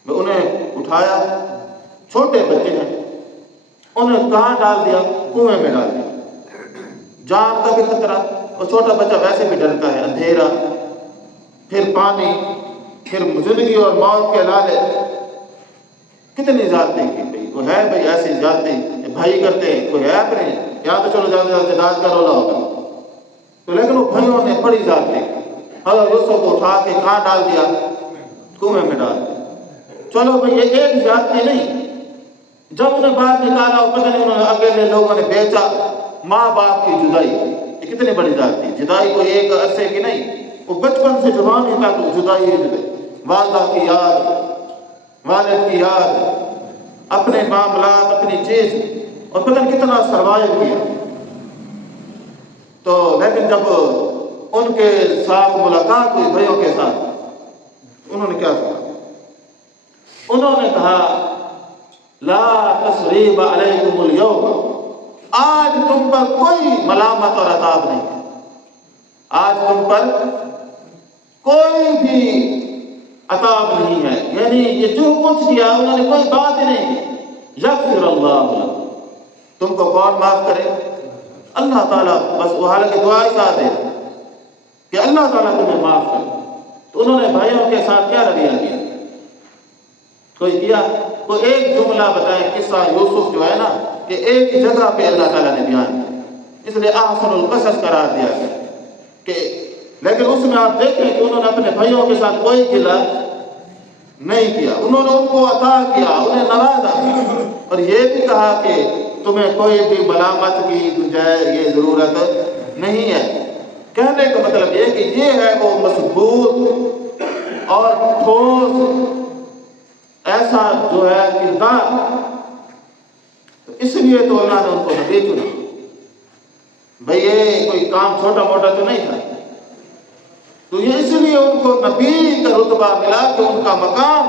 انہیں اٹھایا، چھوٹے بچے ہیں، انہیں کہاں ڈال دیا؟ کنویں میں ڈال دیا. جان کا بھی خطرہ، اور چھوٹا بچہ ویسے بھی ڈرتا ہے، اندھیرا، پھر پانی، پھر زندگی اور موت کے لالے. کتنی زیادتی کی بھائی وہ ہے بھائی ایسی زیادتی بھائی کرتے ہیں، کوئی ہے اپنے یا تو چلو زیادہ داج کا رولا ہوگا. تو لیکن وہ بھائیوں نے بڑی ذات کی. حضرت یوسف کو اٹھا کے کہاں ڈال دیا؟ کنویں میں ڈال دیا. چلو بھئی یہ ایک ذاتی نہیں، جب انہیں باہر نکالا اور پتہ نہیں انہوں نے اکیلے لوگوں نے بیچا. ماں باپ کی جدائی یہ کتنی بڑی ذات تھی. جدائی کوئی ایک عرصے کی نہیں، وہ بچپن سے جوانی تک جدائی ہی جدائی. والدہ کی یاد، والد کی یاد، اپنے معاملات، اپنی چیز، اور پتہ نہیں کتنا سروائیو کیا. تو لیکن جب ان کے ساتھ ملاقات ہوئی بھائیوں کے ساتھ، انہوں نے کیا کہا؟ انہوں نے کہا لا تثریب علیکم اليوم، آج تم پر کوئی ملامت اور عتاب نہیں ہے. آج تم پر کوئی بھی عتاب نہیں ہے. یعنی یہ جو کچھ کیا انہوں نے کوئی بات ہی نہیں کی. یغفر اللہ لکم، تم کو کون معاف کرے؟ اللہ تعالیٰ. بس وہ حالانکہ دعا ہی ساتھ ہے کہ اللہ تعالیٰ تمہیں معاف کرے. تو انہوں نے بھائیوں کے ساتھ کیا رویہ کیا؟ کوئی کیا؟ کوئی ایک جملہ بتائیں. قصہ یوسف جو ہے نا کہ ایک جگہ پہ اللہ تعالیٰ نے بیان کیا، اس لیے احسن القصص قرار دیا ہے کہ. لیکن اس میں آپ دیکھیں کہ انہوں نے اپنے بھائیوں کے ساتھ کوئی گلہ نہیں کیا. انہوں نے ان کو عطا کیا، انہیں نوازا، اور یہ بھی کہا کہ تمہیں کوئی بھی ملامت کی گنجائش یہ ضرورت نہیں ہے. کہنے کا مطلب یہ کہ یہ ہے وہ مضبوط اور ٹھوس ایسا جو ہے کردار. اس لیے تو اللہ نے ان کو نبی چنا. بھئی یہ کوئی کام چھوٹا موٹا تو نہیں تھا. تو یہ اس لیے ان کو نبی کا رتبہ ملا کہ ان کا مقام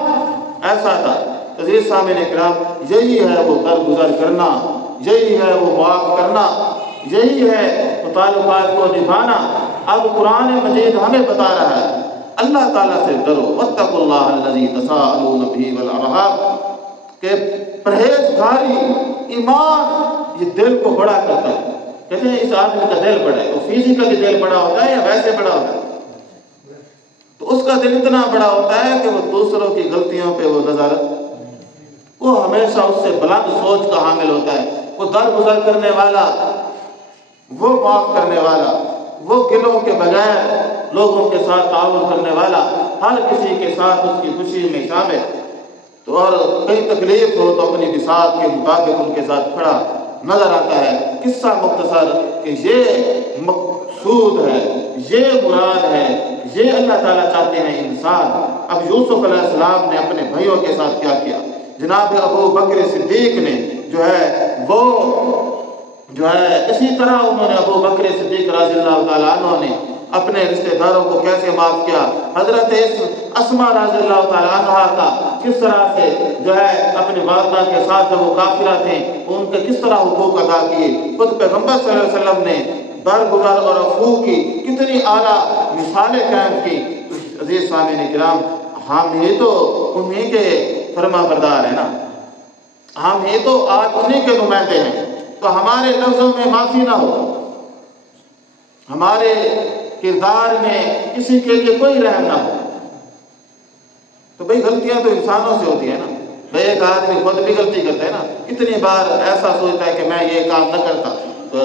ایسا تھا. عزیز سامعین کرام، یہی ہے وہ درگزر کرنا، یہی ہے وہ معاف کرنا، یہی ہے وہ تعلقات کو نبھانا. اب قرآن مجید ہمیں بتا رہا ہے اللہ تعالیٰ سے ڈرو. واتقوا اللہ الذی تساءلون بہ والارحام، کہ پرہیزگاری ایمان یہ دل کو بڑا کرتا ہے. کہتے ہیں اس آدمی کا دل بڑا ہے، وہ فزیکلی دل بڑا ہوتا ہے یا ویسے بڑا ہوتا ہے؟ تو اس کا دل اتنا بڑا ہوتا ہے کہ وہ دوسروں کی غلطیوں پہ وہ نظر، وہ ہمیشہ اس سے بلند سوچ کا حامل ہوتا ہے. وہ درگزر کرنے والا، وہ معاف کرنے والا، وہ گلوں کے بغیر لوگوں کے ساتھ تعاون کرنے والا، ہر کسی کے ساتھ اس کی خوشی میں شامل، تو اور کئی تکلیف ہو تو اپنی بساط کے مطابق ان کے ساتھ کھڑا نظر آتا ہے۔ قصہ مختصر کہ یہ مقصود ہے، یہ مراد ہے، یہ اللہ تعالیٰ چاہتے ہیں انسان۔ اب یوسف علیہ السلام نے اپنے بھائیوں کے ساتھ کیا کیا؟ جناب ابو بکر صدیق نے جو ہے وہ اسی طرح انہوں نے ابو بکر صدیق رضی اللہ تعالیٰ عنہ نے اپنے رشتہ داروں کو کیسے معاف کیا۔ حضرت اسماء رضی اللہ تعالیٰ عنہ کا کس طرح سے جو ہے اپنے والدہ کے ساتھ جب وہ کافرہ تھے ان کے کس طرح حقوق ادا کیے۔ خود پیغمبر صلی اللہ علیہ وسلم نے درگزر اور عفو کی کتنی اعلیٰ مثالیں قائم کی۔ عزیز سامعین کرام، ہم ہی تو انہی کے فرما بردار ہیں نا، ہم ہی تو آج انہی کے نمائندے ہیں، تو ہمارے لفظوں میں معافی نہ ہو، ہمارے کردار میں کسی کے لیے کوئی رحم نہ ہو، تو بھئی غلطیاں تو انسانوں سے ہوتی ہیں نا۔ بھئی ایک آدمی خود بھی غلطی کرتا ہے نا، کتنی بار ایسا سوچتا ہے کہ میں یہ کام نہ کرتا تو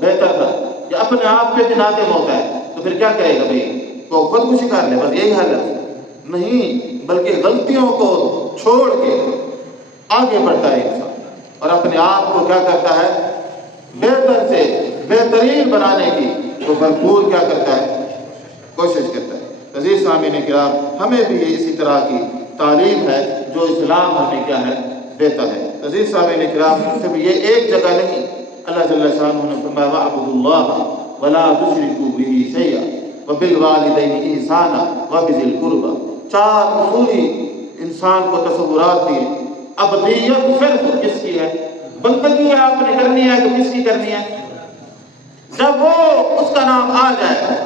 بہتر تھا، یا اپنے آپ پہ بھی نادم ہوتا ہے، تو پھر کیا کرے گا؟ بھئی وہ خودکشی کر لے، بس یہی حل ہے؟ نہیں، بلکہ غلطیوں کو چھوڑ کے آگے بڑھتا ہے انسان، اور اپنے آپ کو کیا کرتا ہے؟ بہتر سے بہترین بنانے کی تو بھرپور کیا کرتا ہے؟ کوشش کرتا ہے۔ عزیز سامعین کرام، ہمیں بھی اسی طرح کی تعلیم ہے جو اسلام ہمیں کیا ہے؟ دیتا ہے۔ عزیز سامعین کرام، صرف یہ ایک جگہ نہیں، اللہ جل شانہ نے فرمایا وَاعْبُدُوا اللَّهَ وَلَا تُشْرِكُوا بِهِ شَيْئًا وَبِالْوَالِدَيْنِ إِحْسَانًا وَبِذِي الْقُرْبَىٰ۔ چار اصولی انسان کو تصورات دیے۔ عبدیت صرف کس کی ہے؟ بندگی آپ نے کرنی ہے تو کس کی کرنی ہے؟ جب وہ اس کا نام آ جائے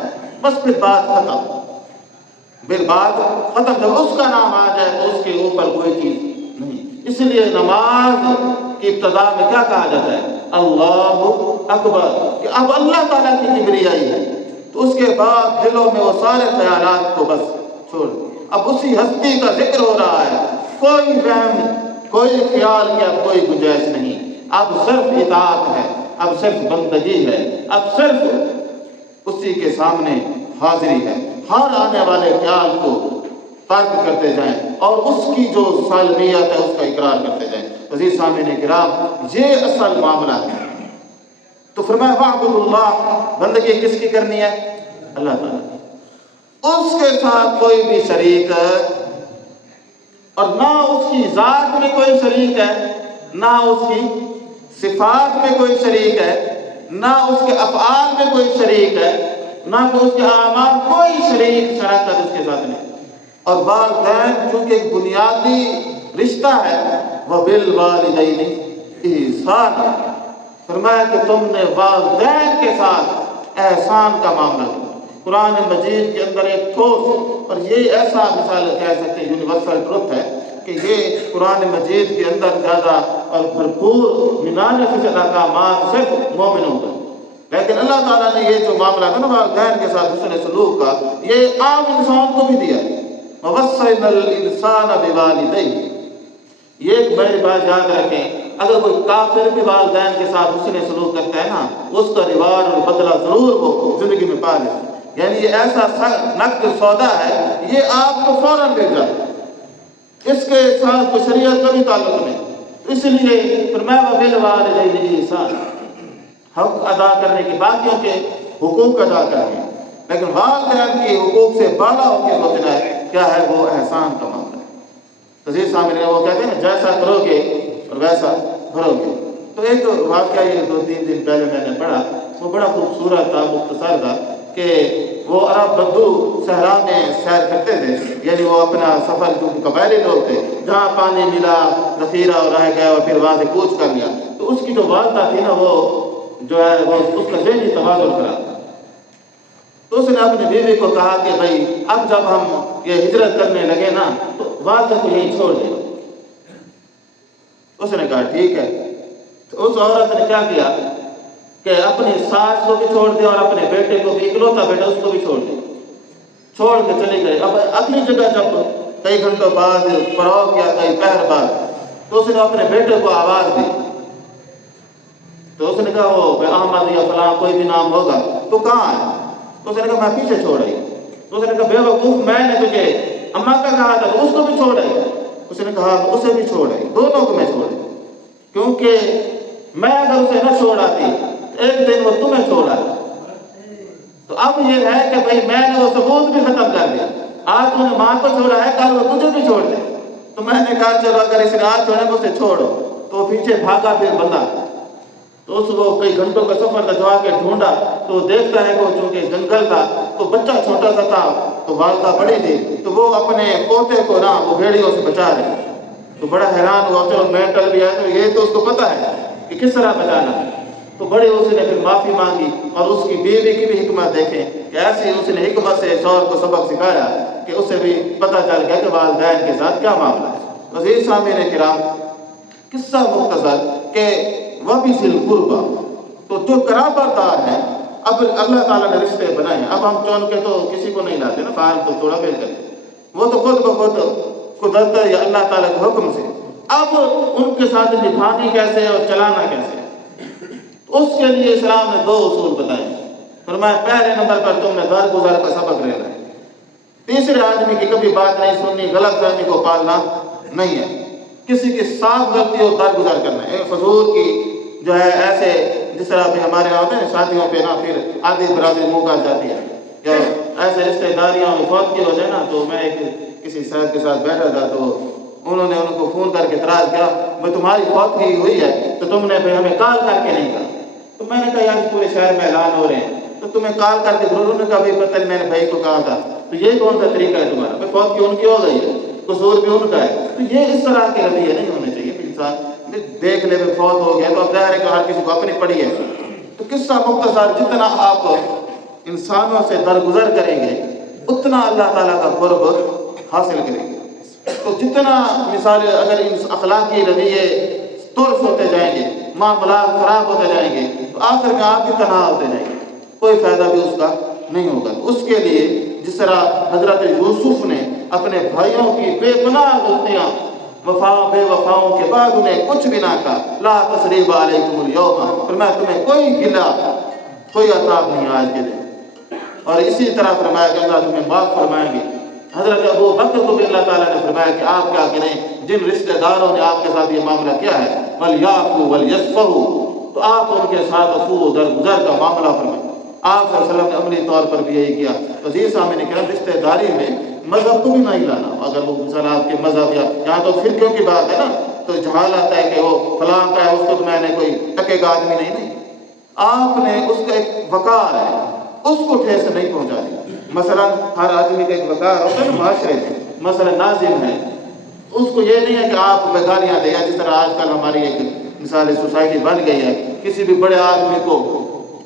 بس پھر بات ختم، پھر بات ختم۔ جب اس کا نام آ جائے تو اس کے اوپر کوئی چیز نہیں۔ اس لیے نماز کی ابتدا میں کیا کہا جاتا ہے؟ اللہ اکبر، کہ اب اللہ تعالیٰ کی کبریائی ہے، تو اس کے بعد دلوں میں وہ سارے خیالات کو بس چھوڑ، اب اسی ہستی کا ذکر ہو رہا ہے، کوئی وہم، کوئی خیال کی اب کوئی گنجائش نہیں، اب صرف اطاعت ہے، اب صرف بندگی ہے، اب صرف اسی کے سامنے حاضری ہے۔ ہر آنے والے خیال کو ترک کرتے جائیں اور اس کی جو سالمیت ہے اس کا اقرار کرتے جائیں۔ عزیز سامعین کرام، یہ اصل معاملہ ہے۔ تو فرمایا وَاعْبُدُوا اللَّهَ، بندگی کس کی کرنی ہے؟ اللہ تعالیٰ کی، اس کے ساتھ کوئی بھی شریک اور نہ اس کی ذات میں کوئی شریک ہے، نہ اس کی صفات میں کوئی شریک ہے، نہ اس کے افعال میں کوئی شریک ہے، نہ اس کے اعمال، کوئی شریک شراکت اس کے ساتھ نہیں۔ اور والدین چونکہ ایک بنیادی رشتہ ہے، وَبِالْوَالِدَيْنِ إِحْسَانًا، فرمایا کہ تم نے والدین کے ساتھ احسان کا معاملہ کیا۔ قرآن مجید کے اندر ایک ٹھوس، اور یہ ایسا مثال کہہ سکتے ہیں یونیورسل ٹروتھ ہے کہ یہ قرآن مجید کے اندر زیادہ اور بھرپور 99% احکامات صرف مومنوں پر، لیکن اللہ تعالیٰ نے یہ جو معاملہ تھا نا والدین کے ساتھ حسن سلوک کا، یہ عام انسان کو بھی دیا۔ وَوَصَّيْنَا الْإِنسَانَ بِوَالِدَيْهِ، یہ ایک بڑی بات یاد رکھیں، اگر کوئی کافر بھی والدین کے ساتھ حسن سلوک کرتا ہے نا، اس کا ریوارڈ اور بدلہ ضرور وہ زندگی میں پا لے، یعنی یہ ایسا نقد سودا ہے، یہ آپ کو فوراً دے جائے، اس کے ساتھ کوئی شریعت کا بھی تعلق نہیں۔ اس لیے فرمایا وَبِالْوَالِدَيْنِ إِحْسَانًا، حق ادا کرنے کے باقیوں کے حقوق ادا کرنے، لیکن والدین کے حقوق سے بالا ہو کے سوچنا ہے کیا ہے؟ وہ احسان کا معاملہ ہے۔ عزیز سامعین، وہ کہتے ہیں نا جیسا کرو گے اور ویسا بھرو گے۔ تو ایک واقعہ یہ 2-3 دن پہلے میں نے پڑھا، وہ بڑا خوبصورت تھا، مختصر تھا، کہ وہ عرب بدو صحرا میں سیر کرتے تھے، یعنی وہ اپنا سفر، جو قبائلی لوگ تھے، جہاں پانی ملا ذخیرہ اور رہ گیا اور پھر وہاں سے کوچ کر لیا، تو اس کی جو والدہ تھی نا، وہ جو ہے وہ اس کا ذہنی توازن خراب تھا، تو اس نے اپنی بیوی کو کہا کہ بھائی اب جب ہم یہ ہجرت کرنے لگے نا تو والدہ کو یہیں چھوڑ دیں۔ اس نے کہا ٹھیک ہے۔ تو اس عورت نے کیا کیا کہ اپنی ساس کو بھی چھوڑ دیا اور اپنے بیٹے کو بھی، اکلوتا بیٹا، اس کو بھی چھوڑ دیا، چھوڑ کے چلے گئے۔ اب اگلی جگہ جب کئی گھنٹوں بعد پڑاؤ کیا، کئی پہر بعد، تو اس نے اپنے بیٹے کو آواز دی تو اس نے کہا وہ احمد یا فلاں کوئی بھی نام ہوگا، تو کہاں ہے؟ تو اس نے کہا میں پیچھے چھوڑ آئی۔ تو اس نے کہا بے وقوف، میں نے تجھے اماں کا کہا تھا تو اس کو بھی چھوڑ آئی۔ اس نے کہا تو اسے بھی چھوڑ آئی، دونوں کو میں چھوڑ آئی، کیونکہ میں اگر اسے نہ چھوڑ آتی ایک دن وہ تمہیں چھوڑ آتی۔ تو اب یہ ہے کہ بھئی میں نے وہ ثبوت بھی ختم کر دیا، آج تو نے ماں کو چھوڑا ہے، کل وہ تجھے بھی چھوڑ دے۔ تو میں نے کہا چلو اگر اس نے آج چھوڑے تو اسے چھوڑو، تو پیچھے بھاگا پھر بندہ، تو اس کو کئی گھنٹوں کا سفر تھا، جا کے ڈھونڈا تو دیکھتا ہے کہ وہ چونکہ جنگل تھا تو بچہ چھوٹا سا تھا، تو والدہ بڑی تھی، تو وہ اپنے پوتے کو نا وہ بھیڑیوں سے بچا رہے، تو بڑا حیران ہوا، چلو میں ٹل بھی آیا، تو یہ تو اس کو پتا ہے کہ کس طرح بچانا ہے۔ تو بڑے اس نے پھر معافی مانگی، اور اس کی بیوی کی بھی حکمت دیکھیں کہ ایسی اس نے حکمت سے شوہر کو سبق سکھایا کہ اسے بھی پتہ چل گیا کہ والدین کے ساتھ کیا معاملہ ہے۔ عزیز سامعین کرام، قصہ مختصر کہ وَبِذِي الْقُرْبَى، تو جو قرابت دار ہیں، اب اللہ تعالیٰ نے رشتے بنائے ہیں، اب ہم چون کے تو کسی کو نہیں لاتے نا، فارم تو تھوڑا پھیل کرتے، وہ تو خود بخود قدرت یا اللہ تعالیٰ کے حکم سے۔ اب ان کے ساتھ نبھانی کیسے اور چلانا کیسے، اس کے لیے اسلام نے 2 اصول بتائے۔ فرمایا پہلے نمبر پر تم نے درگزر کا سبق لینا ہے، تیسرے آدمی کی کبھی بات نہیں سننی، غلط فہمی کو پالنا نہیں ہے، کسی کی صاف غلطی اور درگزر کرنا ہے، فضول کی جو ہے ایسے جس طرح بھی ہمارے یہاں ہوتے ہیں شادیوں پہ نا، پھر آدھی برادری منہ کاٹ جاتی ہے، یا ایسے رشتے داریاں میں فوت کی ہو جائے نا۔ تو میں کسی صاحب کے ساتھ بیٹھا تھا، تو انہوں نے ان کو فون کر کے اعتراض کیا، میں تمہاری فوتگی ہوئی ہے تو تم نے ہمیں کال کر کے نہیں کہا۔ تو میں نے کہا یار پورے شہر میں اعلان ہو رہے ہیں تو تمہیں کال کر کے ضرور نے کہا بھائی پتہ میں نے بھائی کو کہا تھا، تو یہ کون سا طریقہ ہے تمہارا؟ بھائی فوت کی ان کی ہو گئی ہے، قصور بھی ان کا ہے، تو یہ اس طرح کے رویے نہیں ہونے چاہیے۔ انسان دیکھ لے میں فوت ہو گیا تو اب ظاہر ہے کہ ہر کسی کو اپنی پڑی ہے۔ تو قصہ مختصر، جتنا آپ انسانوں سے درگزر کریں گے اتنا اللہ تعالیٰ کا قرب حاصل کریں گے۔ تو جتنا مثال اگر اخلاقی رویے ترس ہوتے جائیں گے، معاملات خراب ہوتے جائیں گے، تو آخر میں آپ بھی تنہا ہوتے جائیں گے، کوئی فائدہ بھی اس کا نہیں ہوگا۔ اس کے لیے جس طرح حضرت یوسف نے اپنے بھائیوں کی بے پناہ غلطیاں، بے وفاؤں کے بعد انہیں کچھ بھی نہ کہا، لا تثریب علیکم اليوم، فرمایا تمہیں کوئی گلہ کوئی عتاب نہیں آج کے دن، اور اسی طرح فرمایا کہ اللہ تمہیں معاف فرمائیں گے۔ حضرت ابو بکر کو بھی اللہ تعالیٰ نے فرمایا کہ آپ کیا کریں، جن رشتہ داروں نے آپ کے ساتھ یہ معاملہ کیا ہے، وَلْيَعْفُوا وَلْيَصْفَحُوا، تو آپ ان کے ساتھ عفو و درگزر کا معاملہ فرمائیں۔ آپ صلی اللہ علیہ وسلم نے عملی طور پر بھی یہی کیا۔ تو عزیز سامعین کرام، رشتہ داری میں مذہب کو بھی نہیں لانا، اگر وہ مثلا آپ کے مذہب یا یہاں تو فرقوں کی بات ہے نا، تو جہالت ہے کہ وہ فلاں کا ہے، اس کو تو میں نے کوئی ٹکے کا آدمی نہیں، آپ نے اس کا ایک وقار ہے، اس کو ٹھیس نہیں پہنچا دی۔ مثلا ہر آدمی کا ایک وقار ہوتا ہے نا معاشرے میں، مثلا ناظم ہے، اس کو یہ نہیں ہے کہ آپ گالیاں دیں، جس طرح آج کل ہماری ایک مثال سوسائٹی بن گئی ہے، کسی بھی بڑے آدمی کو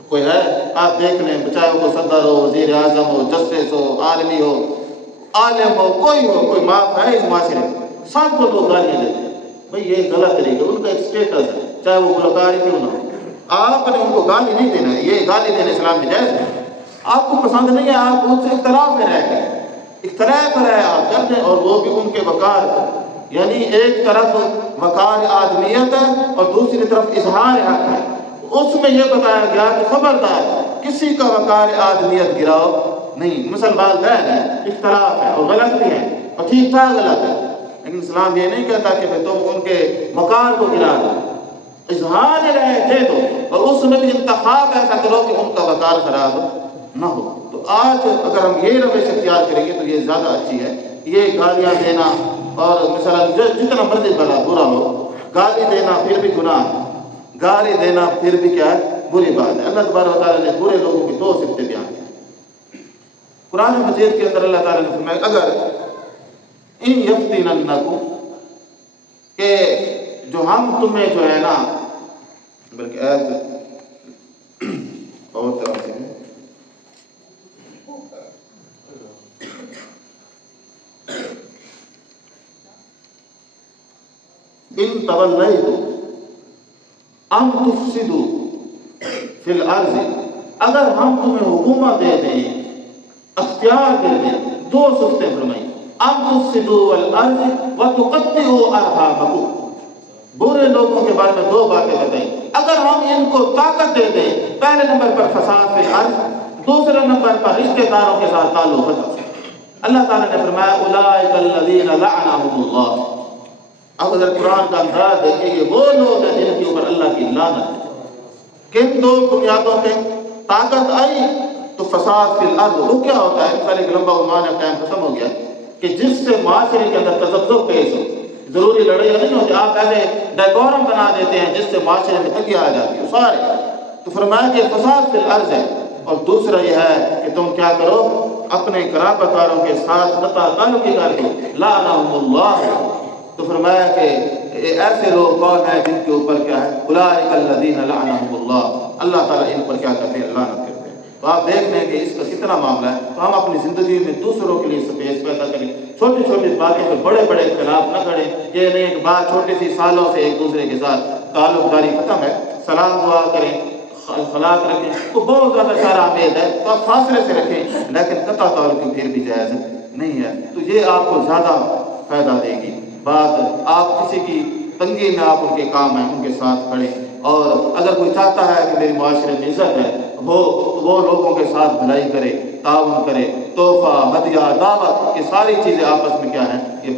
کوئی ہے آپ دیکھ لیں، چاہے وہ صدر ہو، وزیر اعظم ہو، جسٹس ہو، عالمی ہو، عالم ہو، کوئی معاف ہے اس معاشرے میں، سب کو لوگ گالیاں دیتے ہیں۔ بھئی یہ غلط طریقہ، ان کا ایک سٹیٹس ہے، چاہے وہ گلوکار ہی کیوں نہ ہو، آپ نے ان کو گالی نہیں دینا ہے، یہ گالی دینا اسلام میں جائز ہے۔ آپ کو پسند نہیں ہے، آپ ان سے اختلاف میں رہ گئے، اختلاف ہے آپ کر دیں، اور وہ بھی ان کے وقار، یعنی ایک طرف وقار آدمیت ہے اور دوسری طرف اظہار حق ہے۔ اس میں یہ بتایا گیا کہ خبردار کسی کا وقار آدمیت گراؤ نہیں، مسلمان ہے، اختلاف ہے اور غلط بھی ہے اور ٹھیک ٹھاک غلط ہے، لیکن اسلام یہ نہیں کہتا کہ تم ان کے وقار کو گرا دو، اظہار رہے دے دو، اور اس میں بھی انتخاب ایسا کرو کہ ان کا وقار خراب نہ ہو۔ تو آج اگر ہم یہ روش اختیار کریں گے تو یہ زیادہ اچھی ہے۔ یہ گالیاں دینا اور مثلا جتنا مرضی برا ہو، گالی دینا پھر بھی گناہ ہے، گالی دینا پھر بھی کیا ہے، بری بات ہے۔ اللہ تبارک و تعالیٰ نے برے لوگوں کی 2 صفتیں بیان کی قرآن مجید کے اندر۔ اللہ تعالیٰ نے فرمایا اگر ان یفتننکم، کہ جو ہم تمہیں جو ہے نا، بلکہ ایت اور طرح سے ان تولیتم ان تفسدوا فی الارض، اگر ہم تمہیں حکومت دے دیں، اختیار دے دیں، 2 صفتیں فرمائیں، ان تفسدوا الارض وتقطعوا ارحامکم، برے لوگوں کے بارے میں 2 باتیں بتائیں، اگر ہم ان کو طاقت دے دیں، پہلے نمبر پر فساد فی الارض، دوسرے نمبر پر رشتہ داروں کے ساتھ تعلق ختم۔ اللہ تعالیٰ نے فرمایا اولئک الذین لعنہم اللہ۔ اب اگر قرآن کا انداز دیکھیں یہ وہ لوگ ہیں جن کے اوپر اللہ کی لعنت ہے۔ کن دو بنیادوں پہ طاقت آئی تو فساد فی الارض، وہ کیا ہوتا ہے؟ مثال ایک لمبا عنوان ہے، ٹائم ختم ہو گیا، کہ جس سے معاشرے کے اندر تذبذب پیش ہو، ضروری لڑائی نہیں ہوتی، آپ ایسے ڈیکورم بنا دیتے ہیں جس سے معاشرے میں تنگی آ جاتی ہے سارے، تو فرمایا کہ فساد فی الارض ہے۔ اور دوسرا یہ ہے کہ تم کیا کرو، اپنے قرابت داروں کے ساتھ قطع تعلقی کر دو، لعنہم اللہ۔ تو فرمایا کہ ایسے لوگ کون ہیں جن کے اوپر کیا ہے، اولئک الذین لعنہم اللہ، اللہ تعالیٰ ان پر کیا کرتے ہیں، لعنت کرتے ہیں۔ تو آپ دیکھ لیں کہ اس کا کتنا معاملہ ہے۔ تو ہم اپنی زندگی میں دوسروں کے لیے سپیس پیدا کریں، چھوٹی چھوٹی باتیں پہ بڑے بڑے اختلاف نہ کریں۔ یہ نہیں کہ بات چھوٹی سی سالوں سے ایک دوسرے کے ساتھ تعلق داری ختم ہے، سلام دعا کریں، اخلاق رکھیں، تو بہت زیادہ سارا آمیز ہے تو آپ فاصلے سے رکھیں، لیکن قطع تعلق پھر بھی جائز نہیں ہے۔ تو یہ آپ کو زیادہ فائدہ دے گی بات۔ آپ کسی کی تنگی میں آپ ان کے کام ہیں، ان کے ساتھ کھڑے، اور اگر کوئی چاہتا ہے کہ میری معاشرے میں عزت ہے وہ لوگوں کے ساتھ بھلائی کرے، تعاون کرے، تحفہ، ہدیہ، دعوت، یہ ساری چیزیں آپس میں کیا ہیں، یہ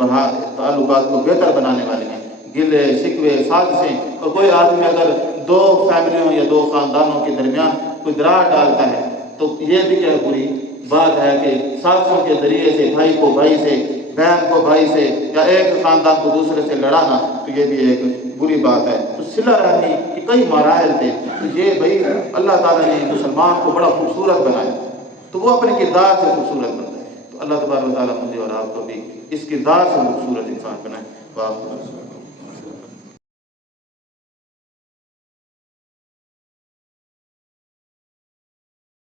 تعلقات کو بہتر بنانے والی ہیں۔ گلے شکوے سازشیں، اور کوئی آدمی اگر دو فیملیوں یا دو خاندانوں کے درمیان کوئی دراڑ ڈالتا ہے تو یہ بھی کیا بری بات ہے کہ سازشوں کے ذریعے سے بھائی کو بھائی سے، بہن کو بھائی سے، یا ایک خاندان کو دوسرے سے لڑانا، تو یہ بھی ایک بری بات ہے۔ تو صلہ رحمی کے کئی مراحل تھے، تو یہ بھائی اللہ تعالیٰ نے مسلمان کو بڑا خوبصورت بنایا، تو وہ اپنے کردار سے خوبصورت بنتا ہے۔ تو اللہ تبارک و تعالیٰ مجھے اور آپ کو بھی اس کردار سے خوبصورت انسان بنائے۔